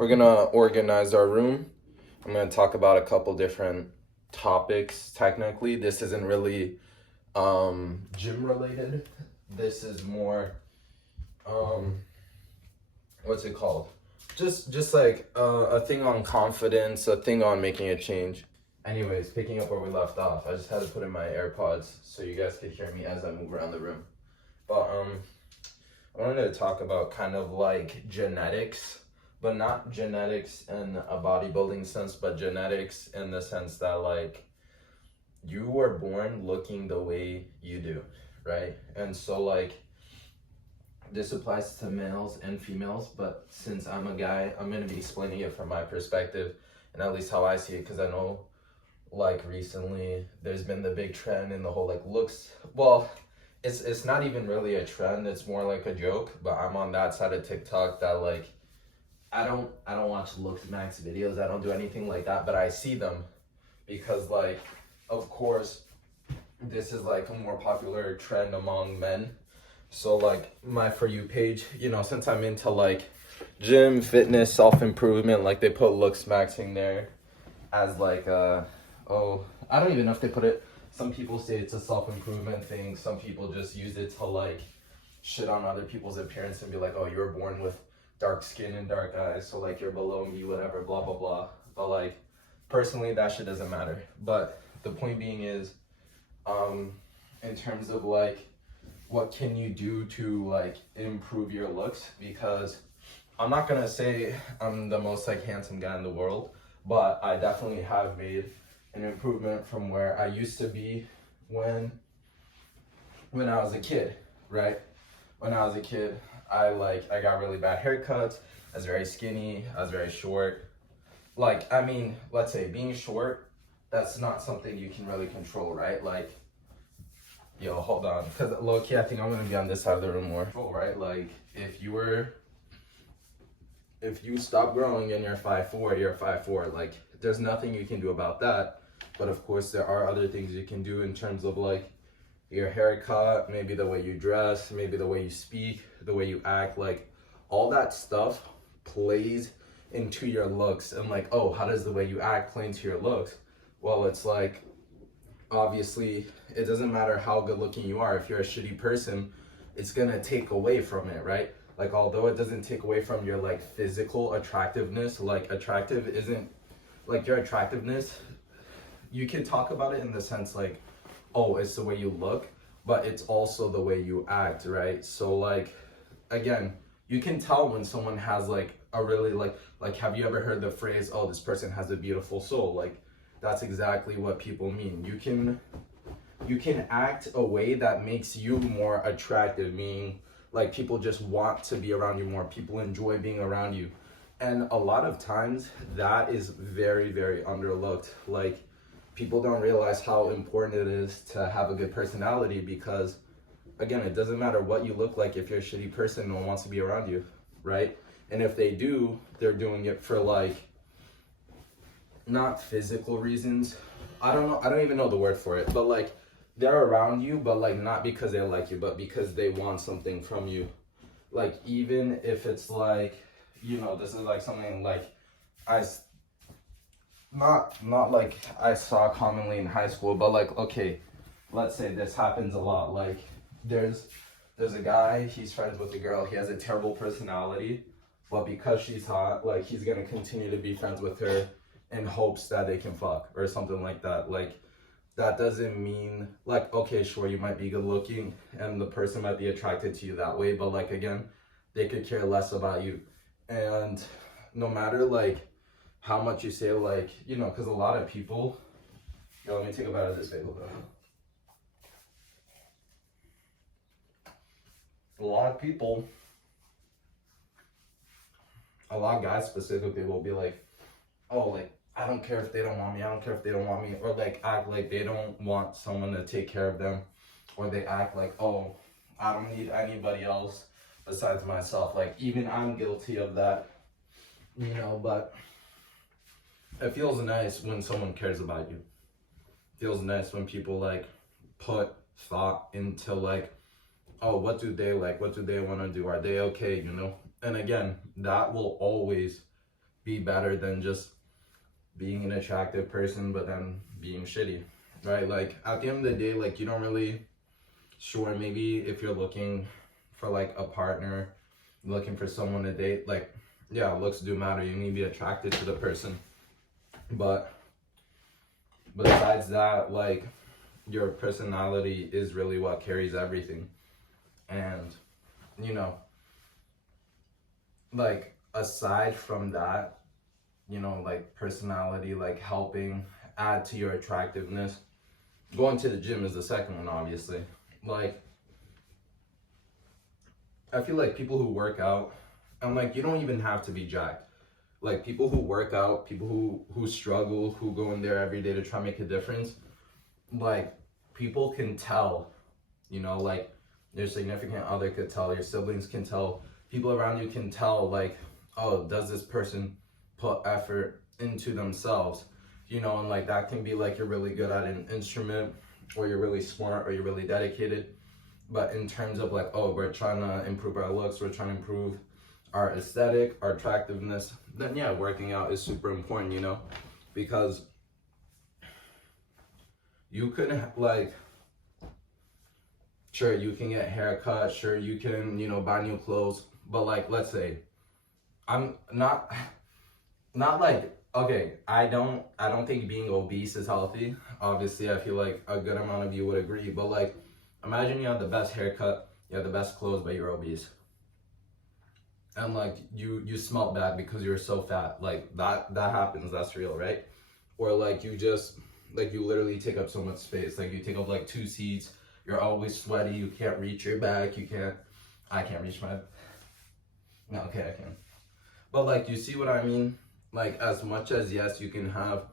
We're gonna organize our room. I'm gonna talk about a couple different topics. Technically, this isn't really gym related. This is more um what's it called? Just like a thing on confidence, a thing on making a change. Anyways, picking up where we left off, I just had to put in my AirPods so you guys could hear me as I move around the room. But I wanted to talk about kind of like genetics, but not genetics in a bodybuilding sense, but genetics in the sense that like you were born looking the way you do, right? And so like this applies to males and females, but since I'm a guy, I'm going to be explaining it from my perspective and at least how I see it, because I know like recently there's been the big trend in the whole like looks, well, it's not even really a trend, it's more like a joke, but I'm on that side of TikTok that like I don't watch looks max videos, I don't do anything like that, but I see them because like of course this is like a more popular trend among men. So like my For You page, since I'm into like gym, fitness, self-improvement, like they put looks maxing there as like oh, I don't even know if they put it, some people say it's a self-improvement thing, some people just use it to like shit on other people's appearance and be like, oh, you were born with dark skin and dark eyes, so like you're below me, whatever, blah blah blah. But like personally that shit doesn't matter. But the point being is in terms of like what can you do to like improve your looks, because I'm not gonna say I'm the most like handsome guy in the world, but I definitely have made an improvement from where I used to be when I was a kid, right? When I was a kid, I got really bad haircuts. I was very skinny. I was very short. Like, I mean, let's say being short, that's not something you can really control, right? Like, yo, hold on, because low key, I think I'm gonna be on this side of the room more, right? Like, if you stop growing and you're 5'4", you're 5'4". Like, there's nothing you can do about that. But of course, there are other things you can do in terms of like your haircut, maybe the way you dress, maybe the way you speak, the way you act, like all that stuff plays into your looks. And like, oh, how does the way you act play into your looks? Well, it's like, obviously, it doesn't matter how good looking you are. If you're a shitty person, it's gonna take away from it, right? Like, although it doesn't take away from your like physical attractiveness, like attractive isn't like your attractiveness, you can talk about it in the sense like, oh, it's the way you look, but it's also the way you act, right? So like, again, you can tell when someone has like a really like have you ever heard the phrase, oh, this person has a beautiful soul? Like, that's exactly what people mean. You can act a way that makes you more attractive, meaning like people just want to be around you more, people enjoy being around you. And a lot of times that is very, very underlooked. Like, people don't realize how important it is to have a good personality, because again, it doesn't matter what you look like. If you're a shitty person, no one wants to be around you, right? And if they do, they're doing it for like not physical reasons. I don't know, I don't even know the word for it, but like they're around you, but like not because they like you, but because they want something from you. Like, even if it's like, this is like something like I not like I saw commonly in high school, but like, okay, let's say this happens a lot. Like, there's a guy, he's friends with a girl, he has a terrible personality, but because she's hot, like he's gonna continue to be friends with her in hopes that they can fuck or something like that. Like, that doesn't mean like, okay, sure, you might be good looking and the person might be attracted to you that way, but like, again, they could care less about you. And no matter like how much you say, like, because a lot of people, yo, let me take a bite of this bagel though. A lot of people, a lot of guys specifically will be like, oh, like, I don't care if they don't want me, I don't care if they don't want me, or like act like they don't want someone to take care of them, or they act like, oh, I don't need anybody else besides myself. Like, even I'm guilty of that, but it feels nice when someone cares about you. It feels nice when people like put thought into like, oh, what do they like? What do they want to do? Are they okay? And again, that will always be better than just being an attractive person but then being shitty, right? Like at the end of the day, like you don't really, sure, maybe if you're looking for like a partner, looking for someone to date, like yeah, looks do matter, you need to be attracted to the person, but besides that, like your personality is really what carries everything. And you know, like aside from that, you know, like personality, like helping add to your attractiveness, going to the gym is the second one, obviously. Like I feel like people who work out, and like you don't even have to be jacked, like people who work out, people who struggle, who go in there every day to try to make a difference, like people can tell, you know, like your significant other could tell, your siblings can tell, people around you can tell, like, oh, does this person put effort into themselves, you know? And like that can be like you're really good at an instrument, or you're really smart, or you're really dedicated. But in terms of like, oh, we're trying to improve our looks, we're trying to improve our aesthetic, our attractiveness, then yeah, working out is super important, you know? Because you could like, sure, you can get haircuts, sure, you can, you know, buy new clothes, but like, let's say, I'm not like, okay, I don't think being obese is healthy. Obviously, I feel like a good amount of you would agree, but like, imagine you have the best haircut, you have the best clothes, but you're obese. And like, you smell bad because you're so fat. Like, that happens, that's real, right? Or like, you just, like, you literally take up so much space. Like, you take up like 2 seats, you're always sweaty, you can't reach your back, I can't reach my, no, okay, I can. But like, you see what I mean? Like, as much as, yes, you can have,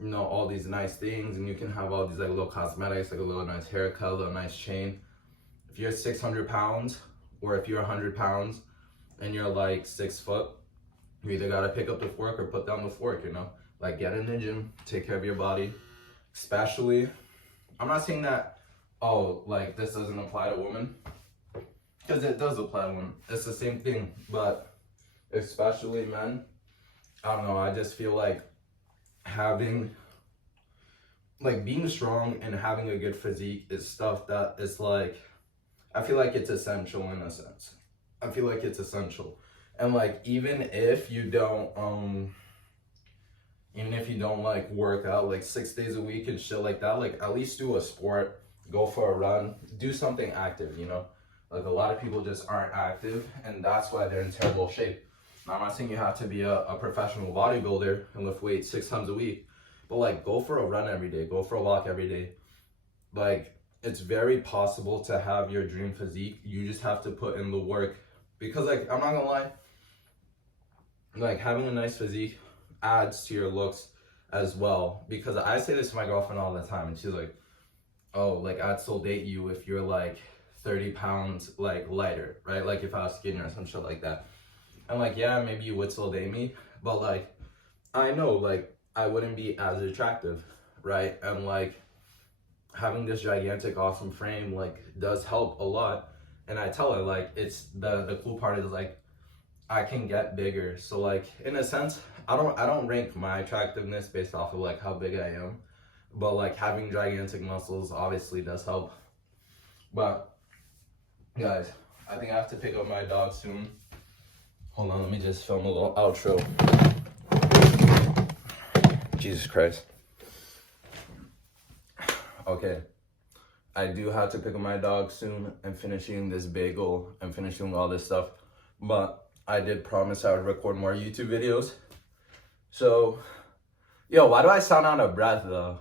you know, all these nice things, and you can have all these like little cosmetics, like a little nice haircut, a little nice chain. If you're 600 pounds, or if you're 100 pounds, and you're like 6 foot, you either gotta pick up the fork or put down the fork, you know? Like, get in the gym, take care of your body. Especially, I'm not saying that, oh, like this doesn't apply to women, because it does apply to women. It's the same thing, but especially men, I don't know, I just feel like being strong and having a good physique is stuff that is like, I feel like it's essential in a sense. I feel like it's essential. And like, even if you don't like work out like 6 days a week and shit like that, like at least do a sport, go for a run, do something active, you know? Like, a lot of people just aren't active, and that's why they're in terrible shape. Now, I'm not saying you have to be a professional bodybuilder and lift weights 6 times a week, but like, go for a run every day, go for a walk every day. Like, it's very possible to have your dream physique. You just have to put in the work. Because like, I'm not gonna lie, like having a nice physique adds to your looks as well. Because I say this to my girlfriend all the time, and she's like, oh, like I'd still date you if you're like 30 pounds like lighter, right? Like if I was skinnier or some shit like that. I'm like, yeah, maybe you would still date me, but like, I know like I wouldn't be as attractive, right? And like, having this gigantic awesome frame like does help a lot. And I tell her, like, it's the cool part is like, I can get bigger. So like, in a sense, I don't rank my attractiveness based off of like how big I am, but like having gigantic muscles obviously does help. But guys, I think I have to pick up my dog soon. Hold on, let me just film a little outro. Jesus Christ. Okay, I do have to pick up my dog soon and finish eating this bagel and finish doing all this stuff, but I did promise I would record more YouTube videos. So, yo, why do I sound out of breath though?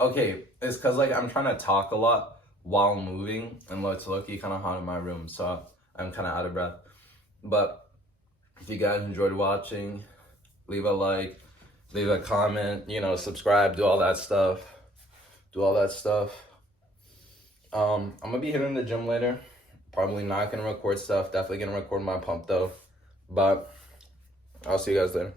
Okay, it's cause like I'm trying to talk a lot while moving, and it's low-key kind of hot in my room, so I'm kind of out of breath. But if you guys enjoyed watching, leave a like, leave a comment, you know, subscribe, do all that stuff. I'm gonna be hitting the gym later. Probably not gonna record stuff. Definitely gonna record my pump though. But I'll see you guys later.